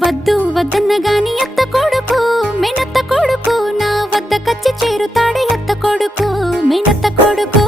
వద్దు వద్దన్న గాని అత్త కొడుకు మేనత్త కొడుకు నా వద్ద కచ్చి చేరుతాడే అత్త కొడుకు మేనత్త కొడుకు